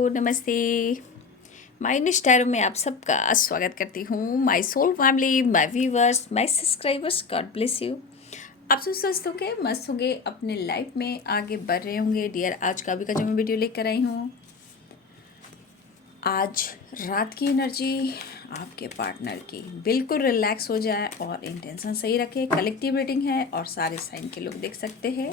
नमस्ते। My news tarot में आप सबका स्वागत करती हूँ। My soul family, my viewers, my subscribers, God bless you. आप सब स्वस्थ होंगे, मस्त होंगे, अपने लाइफ में आगे बढ़ रहे होंगे। डियर, आज का भी का जो मैं वीडियो लेकर आई हूँ, आज रात की एनर्जी आपके पार्टनर की बिल्कुल रिलैक्स हो जाए और इंटेंशन सही रखे। कलेक्टिव रीडिंग है और सारे साइन के लोग देख सकते हैं,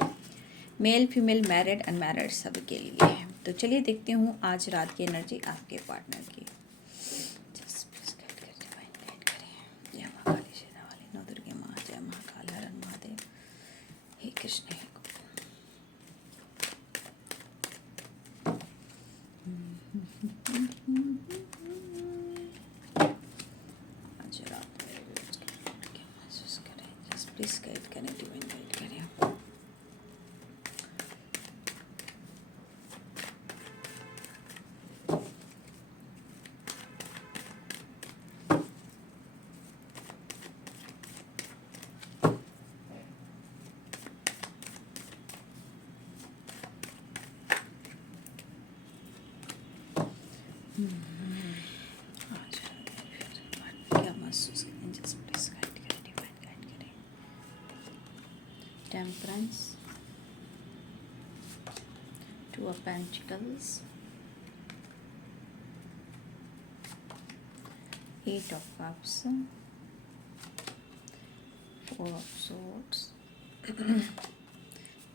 मेल फीमेल, मैरिड अनमैरिड सभी के लिए है। तो चलिए देखते हूँ आज रात की एनर्जी आपके पार्टनर की। Just please guide करें। जय माँ काली, जय वाली, नौ दुर्गे माँ, जय महाकाल, हर हर महादेव, हे कृष्ण, हे गोविंद। आज रात में क्या महसूस करें, जस्ट प्लीज गाइड करें, डिवाइन गाइड करें। क्या महसूस करें, जस्ट प्लीज गाइड करें, डिवाइन गाइड करें। Temperance, two of pentacles, eight of cups, four of swords,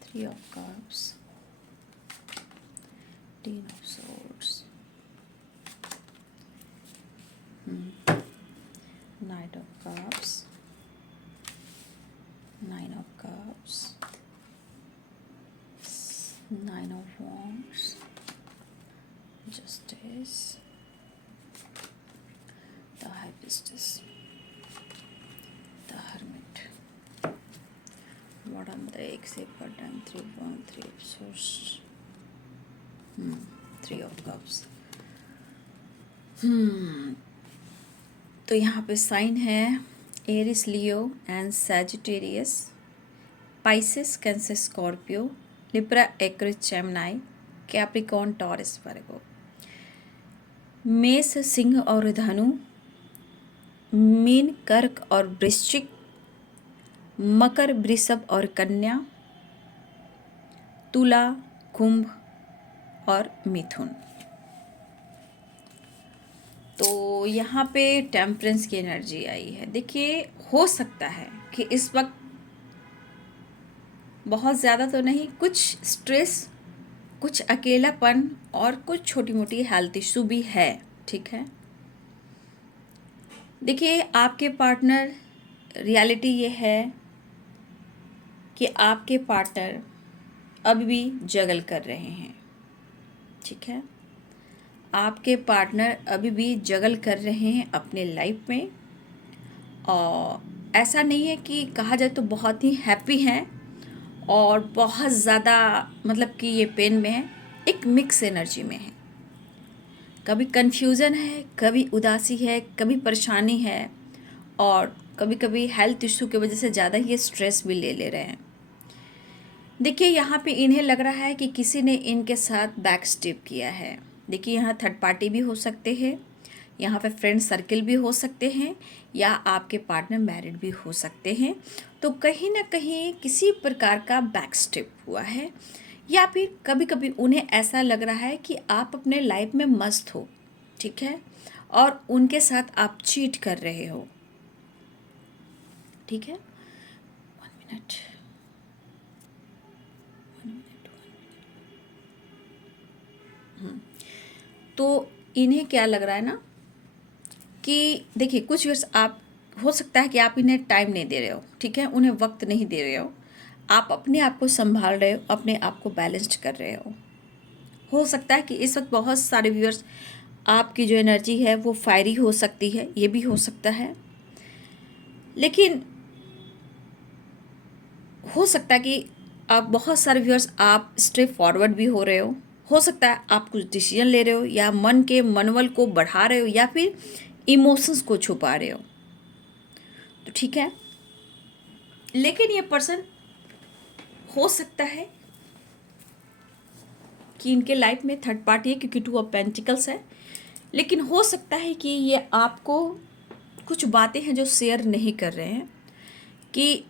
three of cups, ten of swords, knight of cups, nine of cups, nine of wands, justice, the high priestess, the hermit, bottom the एक से bottom, 3 of swords, 3 of cups। तो यहाँ पे sign है Aries, Leo and Sagittarius, Pisces, Cancer, Scorpio, Libra, Aquarius, Gemini, Capricorn, Taurus, Virgo. मेष, सिंह और धनु, मीन, कर्क और वृश्चिक, मकर, वृषभ और कन्या, तुला, कुंभ और मिथुन। तो यहाँ पे टेम्परेंस की एनर्जी आई है। देखिए, हो सकता है कि इस वक्त बहुत ज़्यादा तो नहीं, कुछ स्ट्रेस, कुछ अकेलापन और कुछ छोटी मोटी हेल्थ इशू भी है। ठीक है, देखिए आपके पार्टनर, रियलिटी ये है कि आपके पार्टनर अभी भी जगल कर रहे हैं। ठीक है, आपके पार्टनर अभी भी जगल कर रहे हैं अपने लाइफ में, और ऐसा नहीं है कि कहा जाए तो बहुत ही हैप्पी हैं और बहुत ज़्यादा मतलब कि ये पेन में है। एक मिक्स एनर्जी में है, कभी कन्फ्यूज़न है, कभी उदासी है, कभी परेशानी है, और कभी कभी हेल्थ इशू की वजह से ज़्यादा ही स्ट्रेस भी ले रहे हैं। देखिए यहाँ पे इन्हें लग रहा है कि किसी ने इनके साथ बैक स्टेप किया है। देखिए यहाँ थर्ड पार्टी भी हो सकते हैं, यहाँ पे फ्रेंड सर्किल भी हो सकते हैं, या आपके पार्टनर मैरिड भी हो सकते हैं। तो कहीं ना कहीं किसी प्रकार का बैक स्टेप हुआ है, या फिर कभी कभी उन्हें ऐसा लग रहा है कि आप अपने लाइफ में मस्त हो। ठीक है, और उनके साथ आप चीट कर रहे हो। ठीक है, 1 मिनट, तो इन्हें क्या लग रहा है ना कि देखिए कुछ वर्ष आप, हो सकता है कि आप इन्हें टाइम नहीं दे रहे हो। ठीक है, उन्हें वक्त नहीं दे रहे हो, आप अपने आप को संभाल रहे हो, अपने आप को बैलेंस्ड कर रहे हो सकता है कि इस वक्त बहुत सारे व्यूअर्स, आपकी जो एनर्जी है वो फायरी हो सकती है, ये भी हो सकता है। लेकिन हो सकता है कि आप बहुत सारे व्यूअर्स, आप स्टेप फॉरवर्ड भी हो रहे हो सकता है आप कुछ डिसीजन ले रहे हो, या मन के मनोबल को बढ़ा रहे हो, या फिर इमोशंस को छुपा रहे हो। तो ठीक है, लेकिन ये पर्सन हो सकता है कि इनके लाइफ में थर्ड पार्टी है, क्योंकि 2 ऑफ पेंटिकल्स है। लेकिन हो सकता है कि ये आपको कुछ बातें हैं जो शेयर नहीं कर रहे हैं कि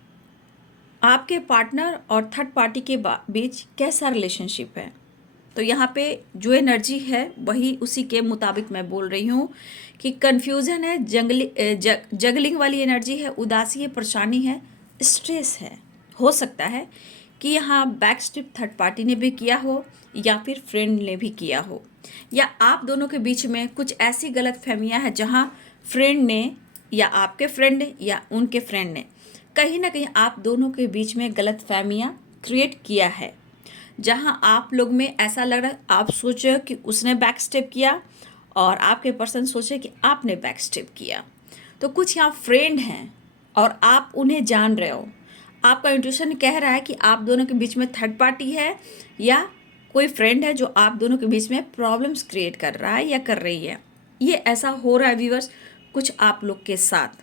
आपके पार्टनर और थर्ड पार्टी के बीच कैसा रिलेशनशिप है। तो यहाँ पे जो एनर्जी है वही उसी के मुताबिक मैं बोल रही हूँ कि कन्फ्यूज़न है, जगलिंग वाली एनर्जी है, उदासी है, परेशानी है, स्ट्रेस है। हो सकता है कि यहाँ बैक स्टेप थर्ड पार्टी ने भी किया हो या फिर फ्रेंड ने भी किया हो, या आप दोनों के बीच में कुछ ऐसी गलत फहमियाँ हैं जहाँ फ्रेंड ने या आपके फ्रेंड ने या उनके फ्रेंड ने कहीं ना कहीं आप दोनों के बीच में गलत फहमियाँ क्रिएट किया है, जहां आप लोग में ऐसा लग रहा है, आप सोच रहे हो कि उसने बैक स्टेप किया और आपके पर्सन सोचे कि आपने बैक स्टेप किया। तो कुछ यहाँ फ्रेंड हैं और आप उन्हें जान रहे हो। आपका इंट्यूशन कह रहा है कि आप दोनों के बीच में थर्ड पार्टी है या कोई फ्रेंड है जो आप दोनों के बीच में प्रॉब्लम्स क्रिएट कर रहा है या कर रही है। ये ऐसा हो रहा है व्यूअर्स कुछ आप लोग के साथ।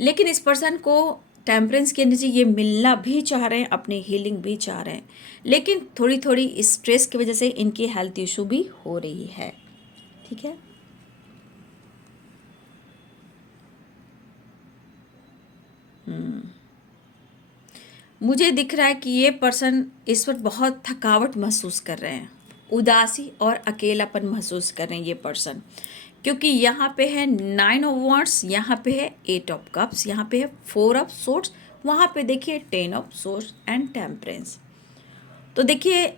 लेकिन इस पर्सन को टेम्परेंस की एनर्जी ये मिलना भी चाह रहे हैं, अपनी हीलिंग भी चाह रहे हैं, लेकिन थोड़ी थोड़ी स्ट्रेस की वजह से इनकी हेल्थ इशू भी हो रही है। ठीक है, मुझे दिख रहा है कि ये पर्सन इस वक्त बहुत थकावट महसूस कर रहे हैं, उदासी और अकेलापन महसूस कर रहे हैं ये पर्सन, क्योंकि यहाँ पे है 9 ऑफ वांड्स, यहाँ पे है 8 ऑफ कप्स, यहाँ पे है 4 ऑफ सोर्ड्स, वहाँ पे देखिए 10 ऑफ सोर्ड्स एंड टेम्परेंस। तो देखिए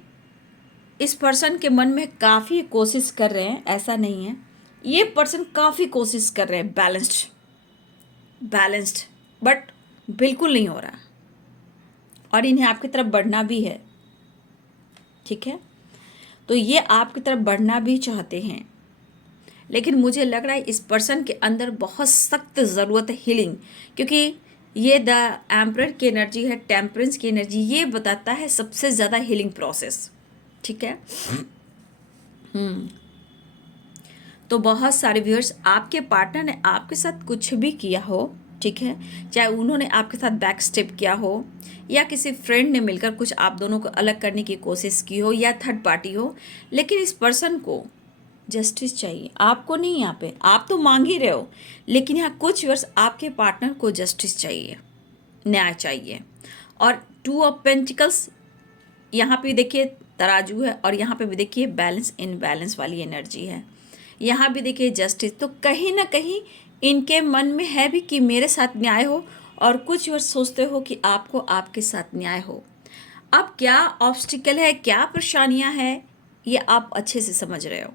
इस पर्सन के मन में काफ़ी कोशिश कर रहे हैं, ऐसा नहीं है, ये पर्सन काफ़ी कोशिश कर रहे हैं बैलेंस्ड, बट बिल्कुल नहीं हो रहा और इन्हें आपकी तरफ बढ़ना भी है। ठीक है, तो ये आपकी तरफ बढ़ना भी चाहते हैं, लेकिन मुझे लग रहा है इस पर्सन के अंदर बहुत सख्त ज़रूरत है हीलिंग, क्योंकि ये द एम्परर की एनर्जी है, टेम्परेंस की एनर्जी, ये बताता है सबसे ज़्यादा हीलिंग प्रोसेस। ठीक है, तो बहुत सारे व्यूअर्स, आपके पार्टनर ने आपके साथ कुछ भी किया हो, ठीक है, चाहे उन्होंने आपके साथ बैक स्टेप किया हो या किसी फ्रेंड ने मिलकर कुछ आप दोनों को अलग करने की कोशिश की हो या थर्ड पार्टी हो, लेकिन इस पर्सन को जस्टिस चाहिए, आपको नहीं। यहाँ पे आप तो मांग ही रहे हो, लेकिन यहाँ कुछ वर्ष आपके पार्टनर को जस्टिस चाहिए, न्याय चाहिए। और 2 ऑफ पेंटिकल्स यहाँ पे देखिए तराजू है और यहाँ पे भी देखिए बैलेंस इन बैलेंस वाली एनर्जी है, यहाँ भी देखिए जस्टिस। तो कहीं ना कहीं इनके मन में है भी कि मेरे साथ न्याय हो, और कुछ वर्ष सोचते हो कि आपको आपके साथ न्याय हो। अब क्या ऑब्स्टिकल है, क्या परेशानियाँ हैं, ये आप अच्छे से समझ रहे हो।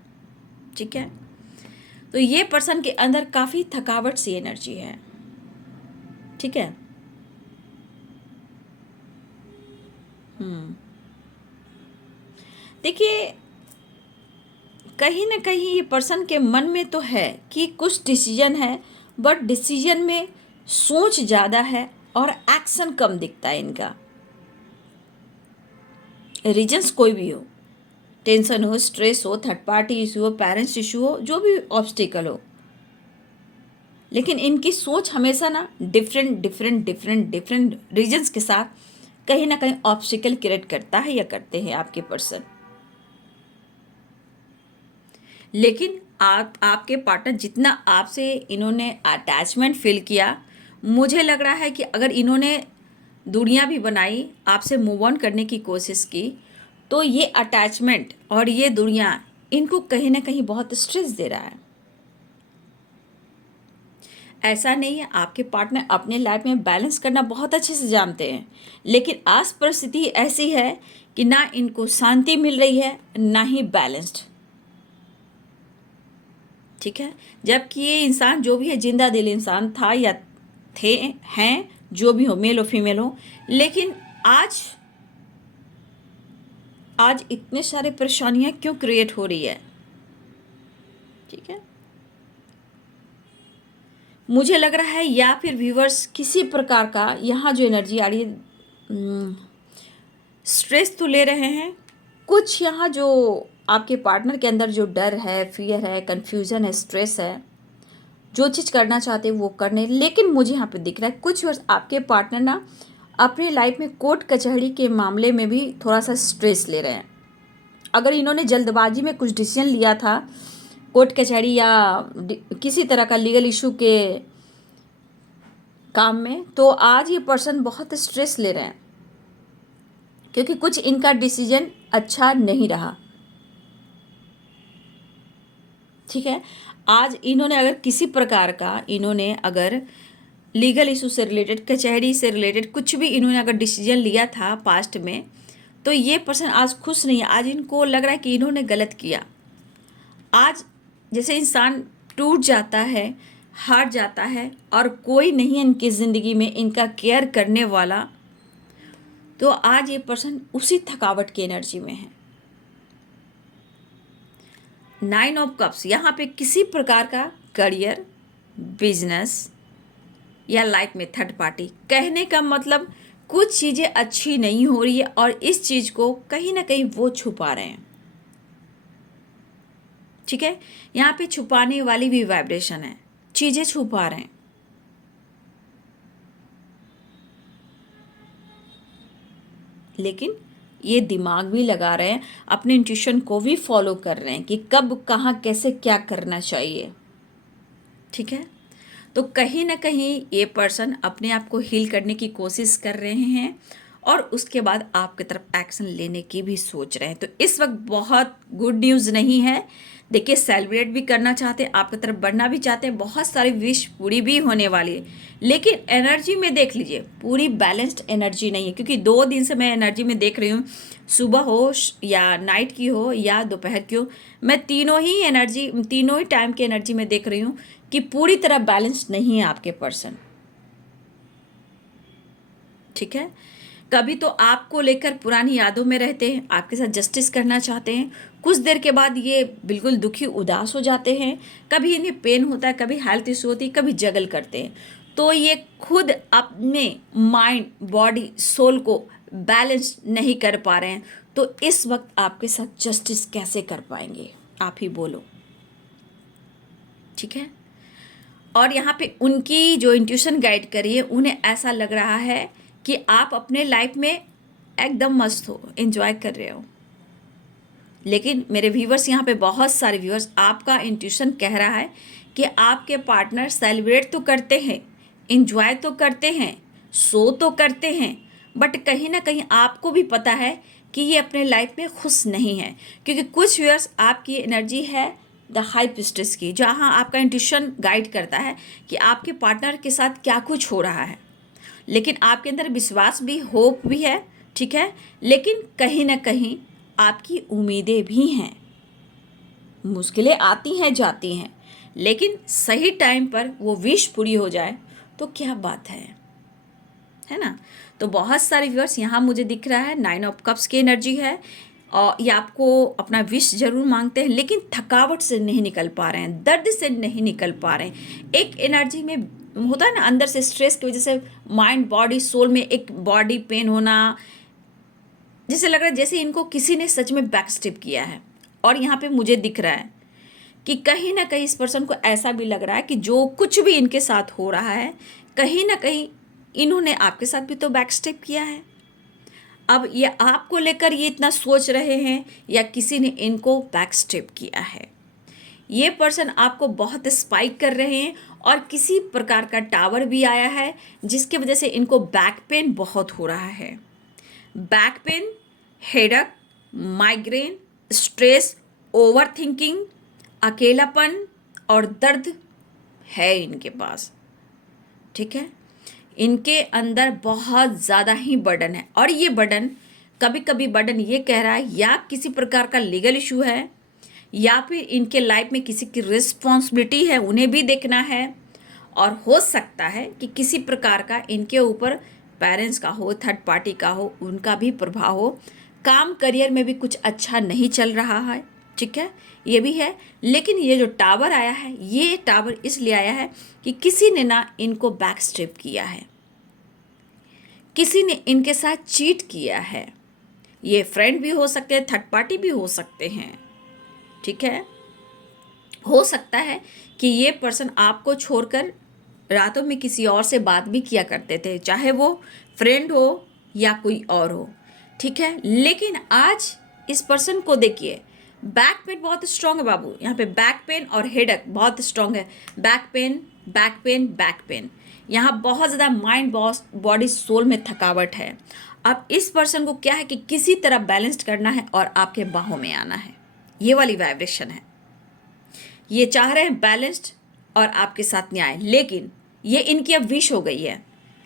ठीक है, तो ये पर्सन के अंदर काफ़ी थकावट सी एनर्जी है। ठीक है, देखिए कहीं ना कहीं ये पर्सन के मन में तो है कि कुछ डिसीजन है, बट डिसीजन में सोच ज़्यादा है और एक्शन कम दिखता है इनका। रीजंस कोई भी हो, टेंशन हो, स्ट्रेस हो, थर्ड पार्टी इशू हो, पेरेंट्स इशू हो, जो भी ऑब्स्टिकल हो, लेकिन इनकी सोच हमेशा ना डिफरेंट रीजंस के साथ कहीं ना कहीं ऑब्स्टिकल क्रिएट करता है या करते हैं आपके पर्सन। लेकिन आपके पार्टनर जितना आपसे इन्होंने अटैचमेंट फील किया, मुझे लग रहा है कि अगर इन्होंने दुनिया भी बनाई, आपसे मूव ऑन करने की कोशिश की, तो ये अटैचमेंट और ये दुनिया इनको कहीं ना कहीं बहुत स्ट्रेस दे रहा है। ऐसा नहीं है, आपके पार्टनर अपने लाइफ में बैलेंस करना बहुत अच्छे से जानते हैं, लेकिन आज परिस्थिति ऐसी है कि ना इनको शांति मिल रही है ना ही बैलेंस्ड। ठीक है, जबकि ये इंसान जो भी है जिंदा दिल इंसान था या थे हैं, जो भी हो, मेल हो फीमेल हो, लेकिन आज इतने सारे परेशानियां क्यों क्रिएट हो रही है। ठीक है, मुझे लग रहा है या फिर व्यूवर्स किसी प्रकार का यहाँ जो एनर्जी आ रही है, स्ट्रेस तो ले रहे हैं कुछ, यहाँ जो आपके पार्टनर के अंदर जो डर है, फियर है, कन्फ्यूज़न है, स्ट्रेस है, जो चीज़ करना चाहते हैं वो करने। लेकिन मुझे यहाँ पे दिख रहा है कुछ वर्ष आपके पार्टनर ना अपनी लाइफ में कोर्ट कचहरी के मामले में भी थोड़ा सा स्ट्रेस ले रहे हैं। अगर इन्होंने जल्दबाजी में कुछ डिसीजन लिया था कोर्ट कचहरी या किसी तरह का लीगल इशू के काम में, तो आज ये पर्सन बहुत स्ट्रेस ले रहे हैं क्योंकि कुछ इनका डिसीजन अच्छा नहीं रहा। ठीक है, आज इन्होंने अगर किसी प्रकार का अगर लीगल इशू से रिलेटेड, कचहरी से रिलेटेड कुछ भी इन्होंने अगर डिसीजन लिया था पास्ट में, तो ये पर्सन आज खुश नहीं है। आज इनको लग रहा है कि इन्होंने गलत किया। आज जैसे इंसान टूट जाता है, हार जाता है और कोई नहीं है इनकी ज़िंदगी में इनका केयर करने वाला, तो आज ये पर्सन उसी थकावट की एनर्जी में है। 9 ऑफ कप्स, यहाँ पे किसी प्रकार का करियर, बिजनेस या लाइफ में थर्ड पार्टी, कहने का मतलब कुछ चीज़ें अच्छी नहीं हो रही है और इस चीज़ को कहीं ना कहीं वो छुपा रहे हैं। ठीक है, यहाँ पे छुपाने वाली भी वाइब्रेशन है, चीज़ें छुपा रहे हैं। लेकिन ये दिमाग भी लगा रहे हैं, अपने इंट्यूशन को भी फॉलो कर रहे हैं कि कब कहाँ कैसे क्या करना चाहिए। ठीक है, तो कहीं ना कहीं ये पर्सन अपने आप को हील करने की कोशिश कर रहे हैं और उसके बाद आपकी तरफ एक्शन लेने की भी सोच रहे हैं। तो इस वक्त बहुत गुड न्यूज़ नहीं है। देखिए, सेलिब्रेट भी करना चाहते हैं, आपकी तरफ बढ़ना भी चाहते हैं, बहुत सारी विश पूरी भी होने वाली है, लेकिन एनर्जी में देख लीजिए पूरी बैलेंस्ड एनर्जी नहीं है। क्योंकि 2 दिन से मैं एनर्जी में देख रही हूँ, सुबह हो या नाइट की हो या दोपहर की हो, मैं तीनों ही टाइम की एनर्जी में देख रही हूँ कि पूरी तरह बैलेंस्ड नहीं है आपके पर्सन। ठीक है, कभी तो आपको लेकर पुरानी यादों में रहते हैं, आपके साथ जस्टिस करना चाहते हैं, कुछ देर के बाद ये बिल्कुल दुखी उदास हो जाते हैं, कभी इन्हें पेन होता है, कभी हेल्थ इशू होती है, कभी जगल करते हैं। तो ये खुद अपने माइंड, बॉडी, सोल को बैलेंस नहीं कर पा रहे हैं। तो इस वक्त आपके साथ जस्टिस कैसे कर पाएंगे, आप ही बोलो। ठीक है, और यहाँ पे उनकी जो इंट्यूशन गाइड करी है, उन्हें ऐसा लग रहा है कि आप अपने लाइफ में एकदम मस्त हो, एंजॉय कर रहे हो। लेकिन मेरे व्यूवर्स, यहाँ पे बहुत सारे व्यूवर्स, आपका इंट्यूशन कह रहा है कि आपके पार्टनर सेलिब्रेट तो करते हैं, एंजॉय तो करते हैं, सो तो करते हैं, बट कहीं ना कहीं आपको भी पता है कि ये अपने लाइफ में खुश नहीं है। क्योंकि कुछ व्यूवर्स, आपकी एनर्जी है द हाई प्रिस्टेस की, जहाँ आपका इंट्यूशन गाइड करता है कि आपके पार्टनर के साथ क्या कुछ हो रहा है, लेकिन आपके अंदर विश्वास भी, होप भी है। ठीक है, लेकिन कहीं ना कहीं आपकी उम्मीदें भी हैं। मुश्किलें आती हैं जाती हैं, लेकिन सही टाइम पर वो विश पूरी हो जाए तो क्या बात है ना। तो बहुत सारे व्यूअर्स, यहाँ मुझे दिख रहा है 9 ऑफ कप्स की एनर्जी है और ये आपको अपना विश जरूर मांगते हैं, लेकिन थकावट से नहीं निकल पा रहे हैं, दर्द से नहीं निकल पा रहे हैं। एक एनर्जी में होता है ना, अंदर से स्ट्रेस की वजह से माइंड, बॉडी, सोल में एक बॉडी पेन होना, जैसे लग रहा है जैसे इनको किसी ने सच में बैक स्टेप किया है। और यहाँ पे मुझे दिख रहा है कि कहीं ना कहीं इस पर्सन को ऐसा भी लग रहा है कि जो कुछ भी इनके साथ हो रहा है, कहीं ना कहीं इन्होंने आपके साथ भी तो बैक स्टेप किया है। अब ये आपको लेकर ये इतना सोच रहे हैं या किसी ने इनको बैक स्टेप किया है। ये पर्सन आपको बहुत स्पाइक कर रहे हैं और किसी प्रकार का टावर भी आया है, जिसकी वजह से इनको बैक पेन बहुत हो रहा है। Back pain, headache, migraine, stress, over thinking, अकेलापन और दर्द है इनके पास। ठीक है, इनके अंदर बहुत ज़्यादा ही बर्डन है और ये बर्डन, कभी कभी बर्डन ये कह रहा है या किसी प्रकार का लीगल इशू है या फिर इनके लाइफ में किसी की रिस्पॉन्सिबिलिटी है, उन्हें भी देखना है। और हो सकता है कि किसी प्रकार का इनके ऊपर पेरेंट्स का हो, थर्ड पार्टी का हो, उनका भी प्रभाव हो। काम, करियर में भी कुछ अच्छा नहीं चल रहा है। ठीक है, ये भी है। लेकिन ये जो टावर आया है, ये टावर इसलिए आया है कि किसी ने ना इनको बैक स्टेप किया है, किसी ने इनके साथ चीट किया है। ये फ्रेंड भी हो सकते हैं, थर्ड पार्टी भी हो सकते हैं। ठीक है, हो सकता है कि ये पर्सन आपको छोड़कर रातों में किसी और से बात भी किया करते थे, चाहे वो फ्रेंड हो या कोई और हो। ठीक है, लेकिन आज इस पर्सन को देखिए, बैक पेन बहुत स्ट्रांग है बाबू, यहाँ पे बैक पेन और हेडेक बहुत स्ट्रांग है। Back pain, back pain, back pain, यहाँ बहुत ज़्यादा माइंड, बॉडी, सोल में थकावट है। अब इस पर्सन को क्या है कि किसी तरह बैलेंस्ड करना है और आपके बाहों में आना है, ये वाली वाइब्रेशन है। ये चाह रहे हैं बैलेंस्ड और आपके साथ न्याय, लेकिन ये इनकी अब विश हो गई है,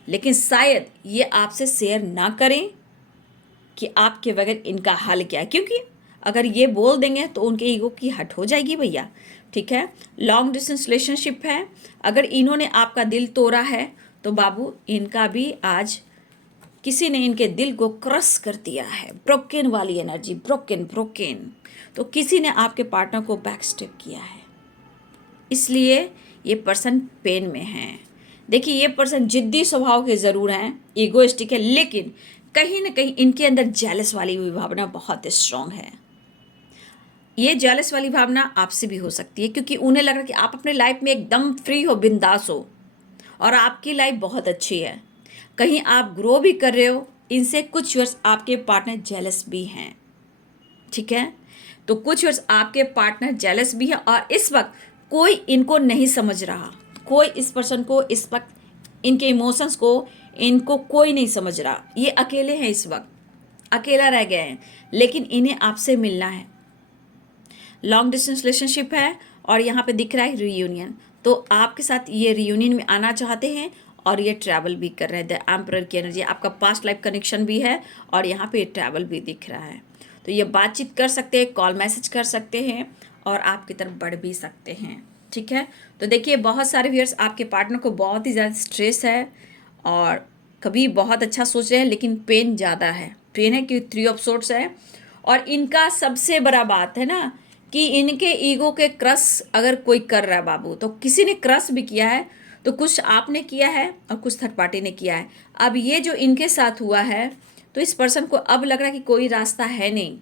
लेकिन शायद ये आपसे शेयर ना करें कि आपके बगैर इनका हल क्या है, क्योंकि अगर ये बोल देंगे तो उनके ईगो की हट हो जाएगी भैया। ठीक है, लॉन्ग डिस्टेंस रिलेशनशिप है। अगर इन्होंने आपका दिल तोड़ा है तो बाबू इनका भी आज किसी ने इनके दिल को क्रश कर दिया है, ब्रोकन वाली एनर्जी, ब्रोकन ब्रोकन। तो किसी ने आपके पार्टनर को बैक स्टेप किया है, इसलिए ये पर्सन पेन में है। देखिए, ये पर्सन जिद्दी स्वभाव के ज़रूर हैं, ईगोइस्टिक है, लेकिन कहीं ना कहीं इनके अंदर जेलस वाली हुई भावना बहुत स्ट्रांग है। ये जेलस वाली भावना आपसे भी हो सकती है, क्योंकि उन्हें लग रहा है कि आप अपने लाइफ में एकदम फ्री हो, बिंदास हो और आपकी लाइफ बहुत अच्छी है, कहीं आप ग्रो भी कर रहे हो। इनसे कुछ वर्ष आपके पार्टनर जेलस भी हैं। ठीक है, तो कुछ वर्ष आपके पार्टनर जेलस भी है और इस वक्त कोई इनको नहीं समझ रहा, कोई इस पर्सन को, इस वक्त इनके इमोशंस को, इनको कोई नहीं समझ रहा। ये अकेले हैं, इस वक्त अकेला रह गए हैं, लेकिन इन्हें आपसे मिलना है। लॉन्ग डिस्टेंस रिलेशनशिप है और यहाँ पे दिख रहा है रियूनियन, तो आपके साथ ये रियूनियन में आना चाहते हैं और ये ट्रैवल भी कर रहे हैं। द एम्परर की एनर्जी, आपका पास्ट लाइफ कनेक्शन भी है और यहाँ पे ट्रैवल भी दिख रहा है। तो ये बातचीत कर सकते हैं, कॉल मैसेज कर सकते हैं और आपकी तरफ बढ़ भी सकते हैं। ठीक है, तो देखिए बहुत सारे व्यूअर्स आपके पार्टनर को बहुत ही ज़्यादा स्ट्रेस है और कभी बहुत अच्छा सोच रहे हैं, लेकिन पेन ज़्यादा है। पेन है कि 3 ऑफ सोर्ड्स है और इनका सबसे बड़ा बात है ना कि इनके ईगो के क्रश अगर कोई कर रहा है बाबू, तो किसी ने क्रश भी किया है, तो कुछ आपने किया है और कुछ थर्ड पार्टी ने किया है। अब ये जो इनके साथ हुआ है, तो इस पर्सन को अब लग रहा है कि कोई रास्ता है नहीं।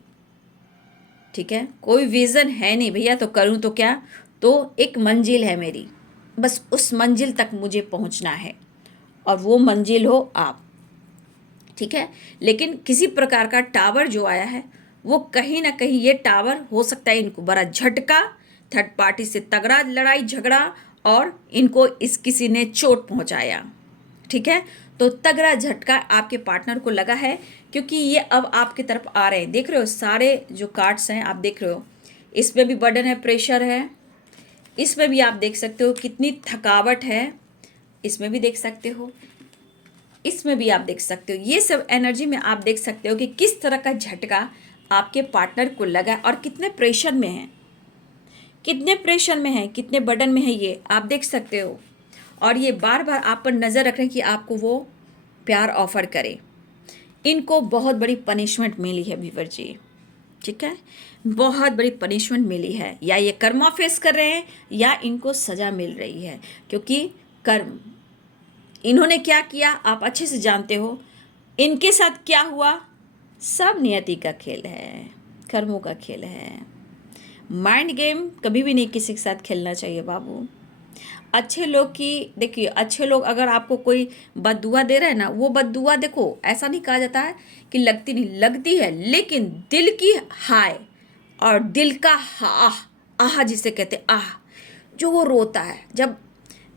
ठीक है, कोई विज़न है नहीं भैया, तो करूं तो क्या, तो एक मंजिल है मेरी, बस उस मंजिल तक मुझे पहुंचना है और वो मंजिल हो आप। ठीक है, लेकिन किसी प्रकार का टावर जो आया है, वो कहीं ना कहीं ये टावर हो सकता है इनको बड़ा झटका, थर्ड पार्टी से तगड़ा लड़ाई झगड़ा और इनको इस किसी ने चोट पहुंचाया। ठीक है, तो तगड़ा झटका आपके पार्टनर को लगा है, क्योंकि ये अब आपकी तरफ आ रहे हैं। देख रहे हो सारे जो कार्ड्स हैं, आप देख रहे हो, इसमें भी बर्डन है, प्रेशर है, इसमें भी आप देख सकते हो कितनी थकावट है, इसमें भी देख सकते हो, इसमें भी आप देख सकते हो। ये सब एनर्जी में आप देख सकते हो कि किस तरह का झटका आपके पार्टनर को लगा और कितने प्रेशर में है, कितने प्रेशर में है, कितने बर्डन में है, ये आप देख सकते हो। और ये बार बार आप पर नज़र रख रहे हैं कि आपको वो प्यार ऑफर करे। इनको बहुत बड़ी पनिशमेंट मिली है व्यूअर जी। ठीक है, बहुत बड़ी पनिशमेंट मिली है, या ये कर्मा फेस कर रहे हैं या इनको सज़ा मिल रही है, क्योंकि कर्म इन्होंने क्या किया आप अच्छे से जानते हो। इनके साथ क्या हुआ, सब नियति का खेल है, कर्मों का खेल है। माइंड गेम कभी भी नहीं किसी के साथ खेलना चाहिए बाबू। अच्छे लोग की देखिए, अच्छे लोग अगर आपको कोई बद्दुआ दे रहा है ना, वो बद्दुआ देखो ऐसा नहीं कहा जाता है कि लगती नहीं, लगती है, लेकिन दिल की हाय और दिल का आह, आह जिसे कहते आह, जो वो रोता है, जब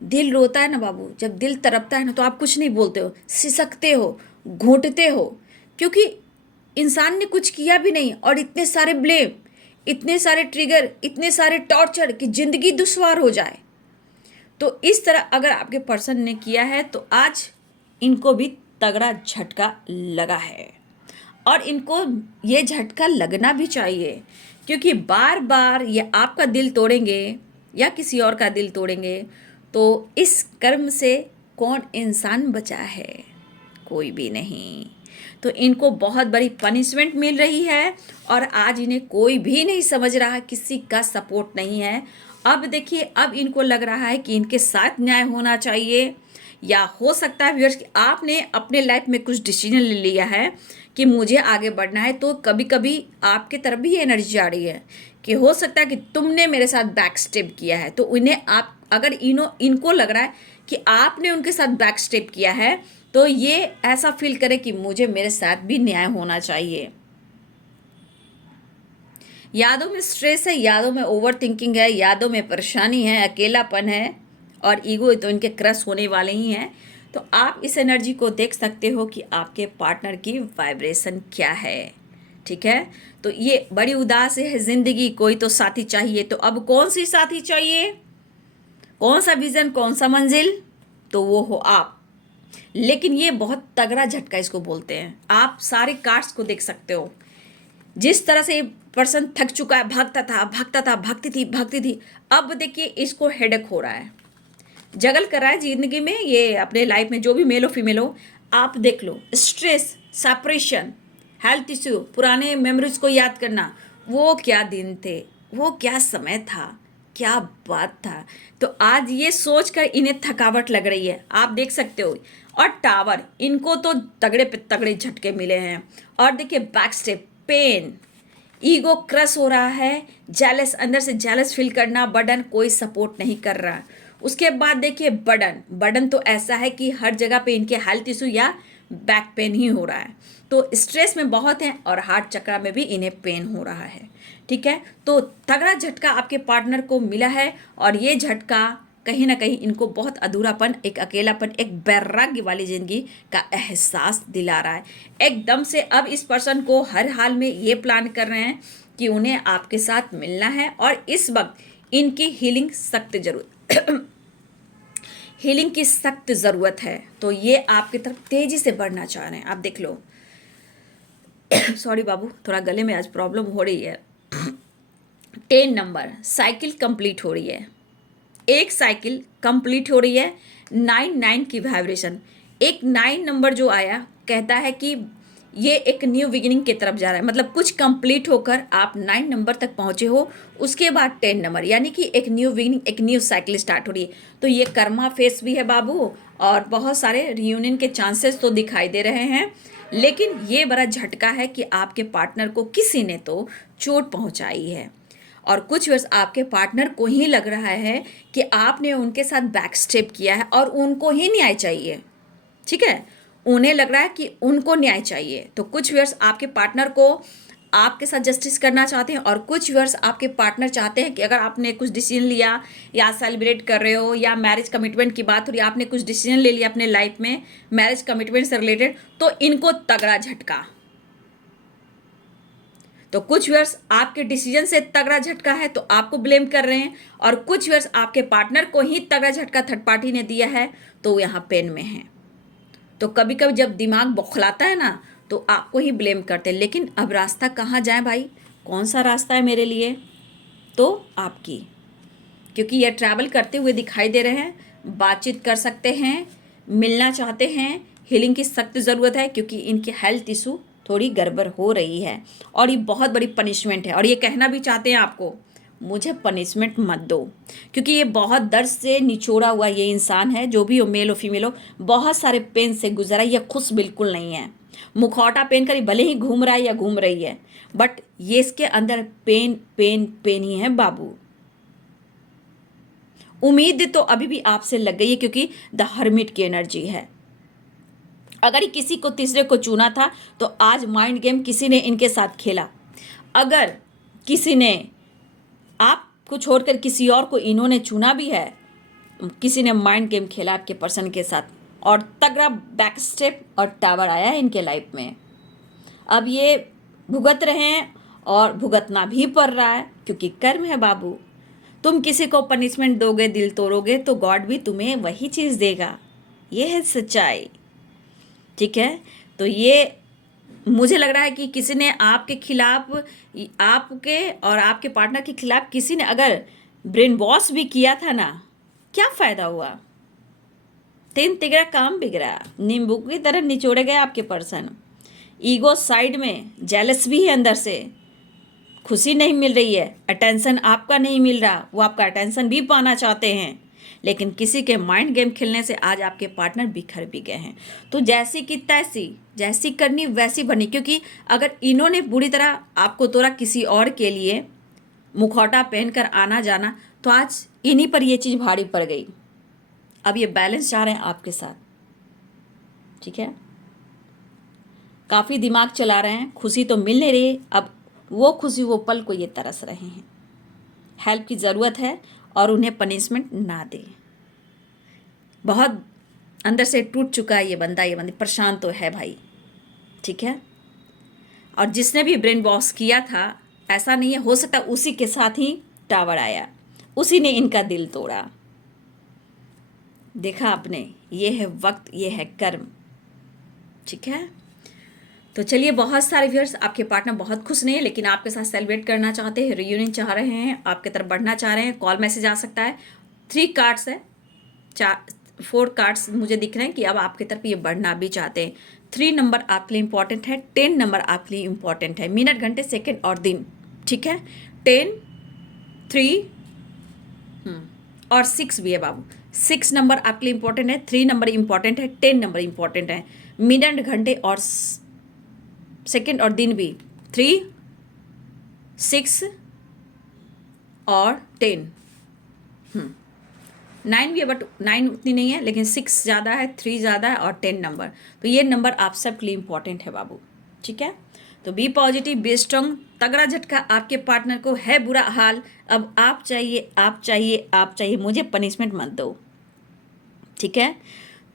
दिल रोता है ना बाबू, जब दिल तड़पता है ना, तो आप कुछ नहीं बोलते हो, सिसकते हो, घोंटते हो, क्योंकि इंसान ने कुछ किया भी नहीं और इतने सारे ब्लेम, इतने सारे ट्रिगर, इतने सारे टॉर्चर कि ज़िंदगी दुश्वार हो जाए। तो इस तरह अगर आपके पर्सन ने किया है तो आज इनको भी तगड़ा झटका लगा है और इनको ये झटका लगना भी चाहिए, क्योंकि बार बार ये आपका दिल तोड़ेंगे या किसी और का दिल तोड़ेंगे, तो इस कर्म से कौन इंसान बचा है, कोई भी नहीं। तो इनको बहुत बड़ी पनिशमेंट मिल रही है और आज इन्हें कोई भी नहीं समझ रहा, किसी का सपोर्ट नहीं है। अब देखिए, अब इनको लग रहा है कि इनके साथ न्याय होना चाहिए, या हो सकता है व्यूअर्स कि आपने अपने लाइफ में कुछ डिसीजन ले लिया है कि मुझे आगे बढ़ना है, तो कभी कभी आपके तरफ भी एनर्जी आ रही है कि हो सकता है कि तुमने मेरे साथ बैक स्टेप किया है। तो उन्हें आप अगर इनको लग रहा है कि आपने उनके साथ बैक स्टेप किया है, तो ये ऐसा फील करे कि मुझे मेरे साथ भी न्याय होना चाहिए। यादों में स्ट्रेस है, यादों में ओवर थिंकिंग है, यादों में परेशानी है, अकेलापन है और ईगो तो इनके क्रश होने वाले ही हैं। तो आप इस एनर्जी को देख सकते हो कि आपके पार्टनर की वाइब्रेशन क्या है। ठीक है, तो ये बड़ी उदास है ज़िंदगी, कोई तो साथी चाहिए। तो अब कौन सी साथी चाहिए, कौन सा विज़न, कौन सा मंजिल, तो वो हो आप। लेकिन ये बहुत तगड़ा झटका इसको बोलते हैं। आप सारे कार्ड्स को देख सकते हो, जिस तरह से पर्सन थक चुका है, भागता था भागता था, भागती थी, अब देखिए इसको हेडेक हो रहा है, जगल कर रहा है जिंदगी में, ये अपने लाइफ में जो भी मेल हो फीमेल हो, आप देख लो। स्ट्रेस, सेपरेशन, हेल्थ इश्यू, पुराने मेमोरीज को याद करना, वो क्या दिन थे, वो क्या समय था, क्या बात था। तो आज ये सोच कर इन्हें थकावट लग रही है, आप देख सकते हो। और टावर, इनको तो तगड़े पे तगड़े झटके मिले हैं। और देखिए back step, pain, ego crush हो रहा है, जेलस, अंदर से जेलस फील करना, बर्डन, कोई सपोर्ट नहीं कर रहा। उसके बाद देखिए बर्डन, बर्डन तो ऐसा है कि हर जगह पे इनके हेल्थ इशू या बैक पेन ही हो रहा है। तो स्ट्रेस में बहुत हैं और हार्ट चक्र में भी इन्हें पेन हो रहा है। ठीक है, तो तगड़ा झटका आपके पार्टनर को मिला है और ये झटका कहीं ना कहीं इनको बहुत अधूरापन, एक अकेलापन, एक वैराग्य वाली जिंदगी का एहसास दिला रहा है एकदम से। अब इस पर्सन को हर हाल में ये प्लान कर रहे हैं कि उन्हें आपके साथ मिलना है और इस वक्त इनकी हीलिंग सख्त जरूरत हीलिंग की सख्त ज़रूरत है। तो ये आपकी तरफ तेज़ी से बढ़ना चाह रहे हैं, आप देख लो। सॉरी बाबू, थोड़ा गले में आज प्रॉब्लम हो रही है। 10 नंबर साइकिल कंप्लीट हो रही है, एक साइकिल कंप्लीट हो रही है। 9 की वाइब्रेशन, एक 9 नंबर जो आया कहता है कि ये एक न्यू बिगिनिंग की तरफ जा रहा है, मतलब कुछ कंप्लीट होकर आप 9 नंबर तक पहुंचे हो, उसके बाद 10 नंबर, यानी कि एक न्यू बिगिनिंग, एक न्यू साइकिल स्टार्ट हो रही है। तो ये कर्मा फेस भी है बाबू, और बहुत सारे रियूनियन के चांसेस तो दिखाई दे रहे हैं। लेकिन ये बड़ा झटका है कि आपके पार्टनर को किसी ने तो चोट पहुंचाई है और कुछ वर्ष आपके पार्टनर को ही लग रहा है कि आपने उनके साथ बैक स्टेप किया है और उनको ही न्याय चाहिए। ठीक है, उन्हें लग रहा है कि उनको न्याय चाहिए। तो कुछ वर्ष आपके पार्टनर को आपके साथ जस्टिस करना चाहते हैं और कुछ वर्ष आपके पार्टनर चाहते हैं कि अगर आपने कुछ डिसीजन लिया या सेलिब्रेट कर रहे हो या मैरिज कमिटमेंट की बात हो रही है, आपने कुछ डिसीजन ले लिया अपने लाइफ में मैरिज कमिटमेंट से रिलेटेड, तो इनको तगड़ा झटका। तो कुछ व्यूअर्स आपके डिसीजन से तगड़ा झटका है तो आपको ब्लेम कर रहे हैं, और कुछ व्यूअर्स आपके पार्टनर को ही तगड़ा झटका थर्ड पार्टी ने दिया है तो यहाँ पेन में है। तो कभी कभी जब दिमाग बौखलाता है ना तो आपको ही ब्लेम करते हैं। लेकिन अब रास्ता कहाँ जाए भाई, कौन सा रास्ता है मेरे लिए, तो आपकी, क्योंकि ये ट्रैवल करते हुए दिखाई दे रहे हैं, बातचीत कर सकते हैं, मिलना चाहते हैं, हीलिंग की सख्त ज़रूरत है क्योंकि इनकी हेल्थ इशू थोड़ी गड़बड़ हो रही है और ये बहुत बड़ी पनिशमेंट है। और ये कहना भी चाहते हैं आपको, मुझे पनिशमेंट मत दो, क्योंकि ये बहुत दर्द से निचोड़ा हुआ ये इंसान है, जो भी हो, मेल हो फीमेल हो, बहुत सारे पेन से गुजरा। ये खुश बिल्कुल नहीं है, मुखौटा पहन कर भले ही घूम रहा है या घूम रही है, बट ये इसके अंदर पेन पेन पेन ही है बाबू। उम्मीद तो अभी भी आपसे लग गई है क्योंकि द हर्मिट की एनर्जी है। अगर किसी को तीसरे को चुना था तो आज माइंड गेम किसी ने इनके साथ खेला। अगर किसी ने आपको छोड़कर किसी और को इन्होंने चुना भी है, किसी ने माइंड गेम खेला आपके पर्सन के साथ और तगड़ा बैक स्टेप और टावर आया है इनके लाइफ में। अब ये भुगत रहे हैं और भुगतना भी पड़ रहा है क्योंकि कर्म है बाबू। तुम किसी को पनिशमेंट दोगे, दिल तोड़ोगे, तो गॉड भी तुम्हें वही चीज़ देगा। ये है सच्चाई। ठीक है, तो ये मुझे लग रहा है कि किसी ने आपके खिलाफ, आपके और आपके पार्टनर के खिलाफ किसी ने अगर ब्रेन वॉश भी किया था ना, क्या फ़ायदा हुआ, 3 तिगड़ा काम बिगड़ा, नींबू की तरह निचोड़े गए आपके पर्सन। ईगो साइड में, जेलस भी है अंदर से, खुशी नहीं मिल रही है, अटेंशन आपका नहीं मिल रहा, वो आपका अटेंशन भी पाना चाहते हैं, लेकिन किसी के माइंड गेम खेलने से आज आपके पार्टनर बिखर भी गए हैं। तो जैसी की तैसी, जैसी करनी वैसी बनी, क्योंकि अगर इन्होंने बुरी तरह आपको तोड़ा किसी और के लिए मुखौटा पहनकर आना जाना, तो आज इन्हीं पर ये चीज़ भारी पड़ गई। अब ये बैलेंस चाह रहे हैं आपके साथ। ठीक है, काफ़ी दिमाग चला रहे हैं, खुशी तो मिल नहीं रही, अब वो खुशी वो पल को ये तरस रहे हैं। हेल्प की ज़रूरत है और उन्हें पनिशमेंट ना दे। बहुत अंदर से टूट चुका है ये बंदा, ये बंदी परेशान तो है भाई, ठीक है। और जिसने भी ब्रेन वॉश किया था, ऐसा नहीं है, हो सकता उसी के साथ ही टावर आया, उसी ने इनका दिल तोड़ा। देखा आपने, ये है वक्त, ये है कर्म, ठीक है। तो चलिए, बहुत सारे व्यूअर्स आपके पार्टनर बहुत खुश नहीं है, लेकिन आपके साथ सेलिब्रेट करना चाहते हैं, रियूनियन चाह रहे हैं, आपके तरफ बढ़ना चाह रहे हैं। कॉल मैसेज आ सकता है। 3 कार्ड्स है, 4 कार्ड्स मुझे दिख रहे हैं कि अब आपकी तरफ ये बढ़ना भी चाहते हैं। 3 नंबर आपके लिए इंपॉर्टेंट है, 10 नंबर आपके लिए इंपॉर्टेंट है, मिनट, घंटे, सेकेंड और दिन, ठीक है। 10, 3 और 6 भी है बाबू। 6 नंबर आपके लिए इंपॉर्टेंट है, 3 नंबर इंपॉर्टेंट है, 10 नंबर इंपॉर्टेंट है, मिनट, घंटे और सेकेंड और दिन भी। 3, 6 और 10। 9 भी है, बट 9 उतनी नहीं है, लेकिन 6 ज़्यादा है, 3 ज़्यादा है और 10 नंबर। तो ये नंबर आप सब के लिए इंपॉर्टेंट है बाबू, ठीक है। तो बी पॉजिटिव, बी स्ट्रॉन्ग। तगड़ा झटका आपके पार्टनर को है, बुरा हाल। अब आप चाहिए, आप चाहिए, आप चाहिए, मुझे पनिशमेंट मत दो, ठीक है।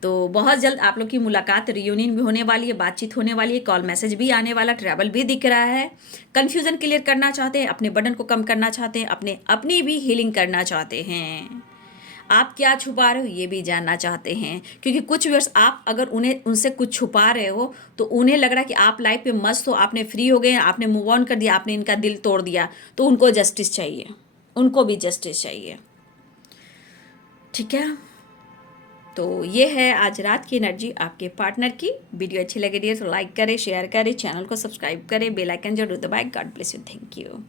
तो बहुत जल्द आप लोग की मुलाकात, रियूनियन भी होने वाली है, बातचीत होने वाली है, कॉल मैसेज भी आने वाला, ट्रैवल भी दिख रहा है। कन्फ्यूज़न क्लियर करना चाहते हैं, अपने बर्डन को कम करना चाहते हैं, अपनी भी हीलिंग करना चाहते हैं। आप क्या छुपा रहे हो ये भी जानना चाहते हैं, क्योंकि कुछ व्यूअर्स आप अगर उनसे कुछ छुपा रहे हो तो उन्हें लग रहा है कि आप लाइफ पे मस्त हो, आपने फ्री हो गए, आपने मूव ऑन कर दिया, आपने इनका दिल तोड़ दिया, तो उनको जस्टिस चाहिए, उनको भी जस्टिस चाहिए, ठीक है। तो ये है आज रात की एनर्जी आपके पार्टनर की। वीडियो अच्छी लगे तो लाइक करें, शेयर करें, चैनल को सब्सक्राइब करें, बेल आइकन जरूर दबाएं। God bless you, thank you.